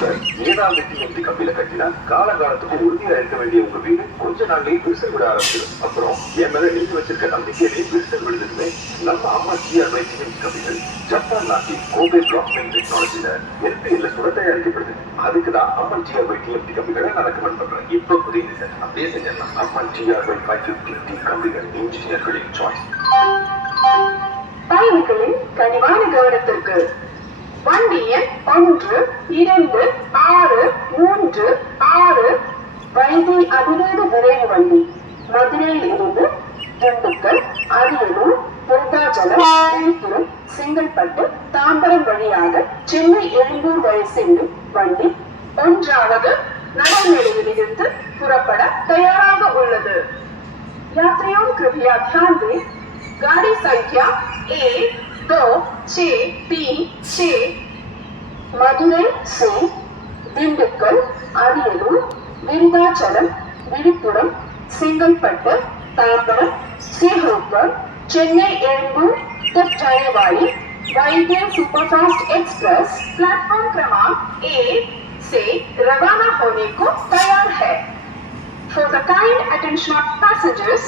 Sir, ஏதாவது TMT கம்பியில கட்டினா காலகாலத்துக்கு உறுதியா இருக்க வேண்டிய உங்க வீடு கொஞ்ச நாள்லயே விரிசல் விட ஆரம்பிச்சிடும். அப்புறம் என் மேல நீங்க வச்சிருக்க நம்பிக்கையிலேயே விரிசல் விடுதுமே. நம்ம அம்மா ஜிஆர்பை டிஎம்டி கம்பிகள் ஜப்பான் நாட்டின் கோபே பிளாக் மெயின் டெக்னாலஜில எல்பிஎல்ல சுட தயாரிக்கப்படுது. அதுக்குதான் அம்மன் ஜிஆர்பை டிஎம்டி கம்பிகளை நான் ரெக்கமெண்ட் பண்றேன். இப்போ புரியுது சார், அப்படியே செஞ்சிடலாம். அம்மன் ஜிஆர்பை 550 கம்பிகள், இன்ஜினியர்களின் சாய்ஸ். பயணிகளின் கனிவான கவனத்திற்கு வண்டி எண் 1, 2, 6, 3, 6 வைகை அதிவேக விரைவு வண்டி மதுரையில் இருந்து திண்டுக்கல், அரியலூர், விருத்தாச்சலம், விழுப்புரம், செங்கல்பட்டு, தாம்பரம் வழியாக சென்னை எழும்பூர் வரை செல்லும் வண்டி 1வது நடைமேடையில் இருந்து புறப்பட தயாராக உள்ளது. यात्रियों कृपया ध्यान दें, गाड़ी संख्या 1, 2, 6, 3, 6 मदुरै से दिंडुक्कल, अरियलूर, विरुदाचलम, विழுப்புரம், सेंगलपट्टु, तांबरम से होकर चेन्नई एलंबूर तक जाने वाली वैगै सुपरफास्ट एक्सप्रेस प्लेटफॉर्म क्रमांक 1 से रवाना होने को तैयार है. For the kind attention of passengers,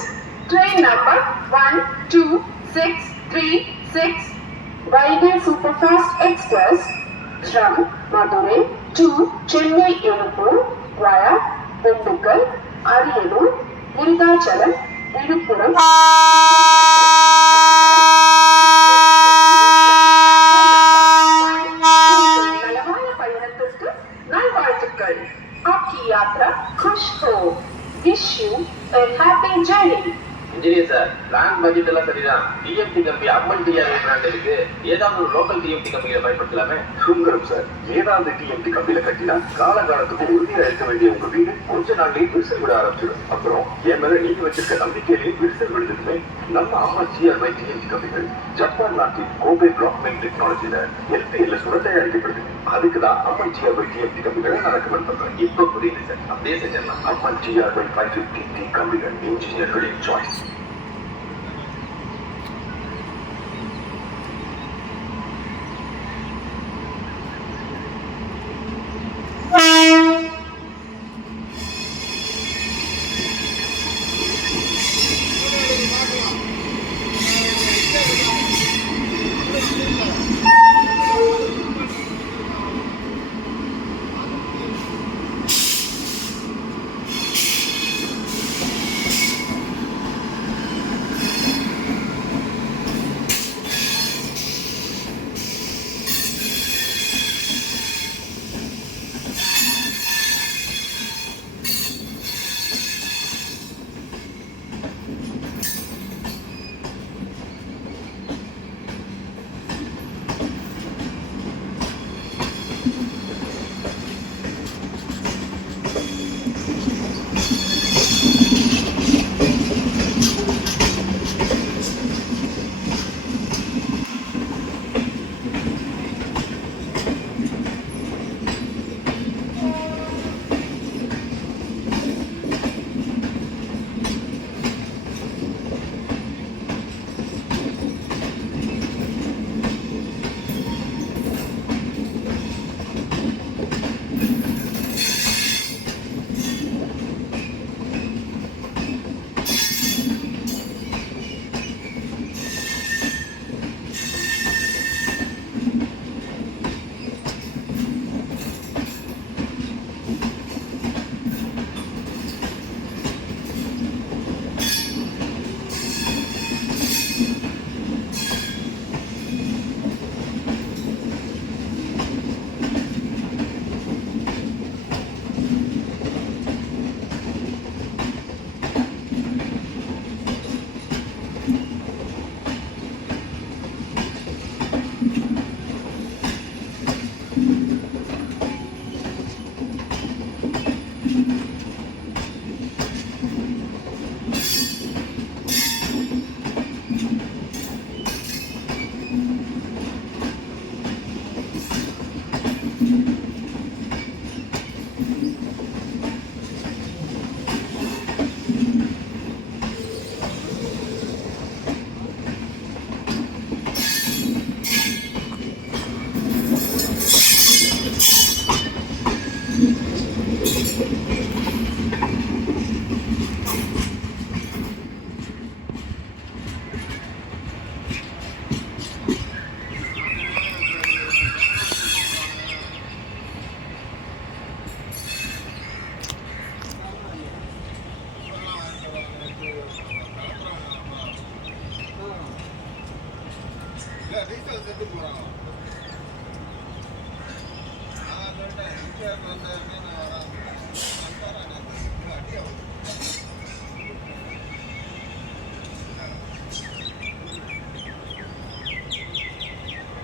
train number 1266 Vaigai Superfast Express from Madurai to Chennai Airport via Dindukkal, Ariyalur, Virudhachalam, Viluppuram. आपकी यात्रा खुश हो. Wish you a happy journey. Engineer sir, plan budget எல்லாம் சரிதான். டிஎம்டி கம்பி அம்மன் DRI brand இருக்கு. ஏதாவது ஒரு லோக்கல் டிஎம்டி கம்பியை பயன்படுத்தலாமே. சுந்தரம் சார், ஏதாவது டிஎம்டி கம்பியில கட்டினா காலகாலத்துக்கு உறுதியா இருக்க வேண்டிய உங்க வீடு கொஞ்ச நாள்லயே விரிசல் விட ஆரம்பிச்சிடும். அப்புறம் என் மேல நீங்க வச்சிருக்க நம்பிக்கையிலேயே விரிசல் விடுதுமே. நம்ம அம்மா ஜிஆர்பை டிஎம்டி கம்பிகள் ஜப்பான் நாட்டின் கோபே பிளாக் மெயின் டெக்னாலஜில எல்பிஎல்ல சுட தயாரிக்கப்படுது. அதுக்குதான் அம்மன் ஜிஆர்பை டிஎம்டி கம்பிகளை நான் ரெக்கமெண்ட் பண்றேன். இப்போ புரியுது சார், அப்படியே செஞ்சிடலாம். அம்மன் ஜிஆர்பை 550 கம்பிகள், இன்ஜினியர்களின் சாய்ஸ்.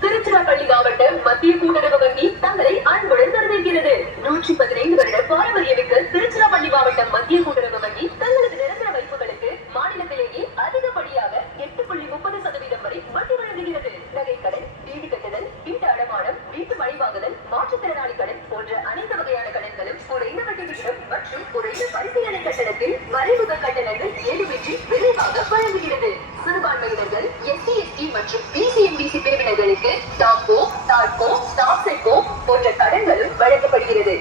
திருச்சிராப்பள்ளி மாவட்ட மத்திய கூட்டுறவு வங்கி தங்களை அன்புடன் வரவேற்கிறது. 115 வருட பாரம்பரியமிக்க திருச்சிராப்பள்ளி மாவட்ட மத்திய கூட்டுறவு வங்கி தங்களது நிரந்தர வைப்புகளுக்கு மாநிலத்திலேயே அதிகப்படியாக 8.30% வரை வட்டி வழங்குகிறது. நகைக்கடன், வீடு கட்டுதல், வீட்டு அடமானம், வீட்டு மனை வாங்குதல், மாற்றுத்திறனாளி கடன் போன்ற அனைத்து வகையான கடன்களும் குறைந்த வட்டி விகிதம் மற்றும் குறைந்த பரிசீலனை கட்டணத்தில் மறைமுக கட்டணங்கள் ஏதுமின்றி விரைவாக வழங்குகிறது. சிறுபான்மையினர்கள், SC, ST மற்றும் BC/MBC பிரிவினர்களுக்கு டாப்கோ, தாட்கோ, டாப்செட்கோ போன்ற கடன்களும் வழங்கப்படுகிறது.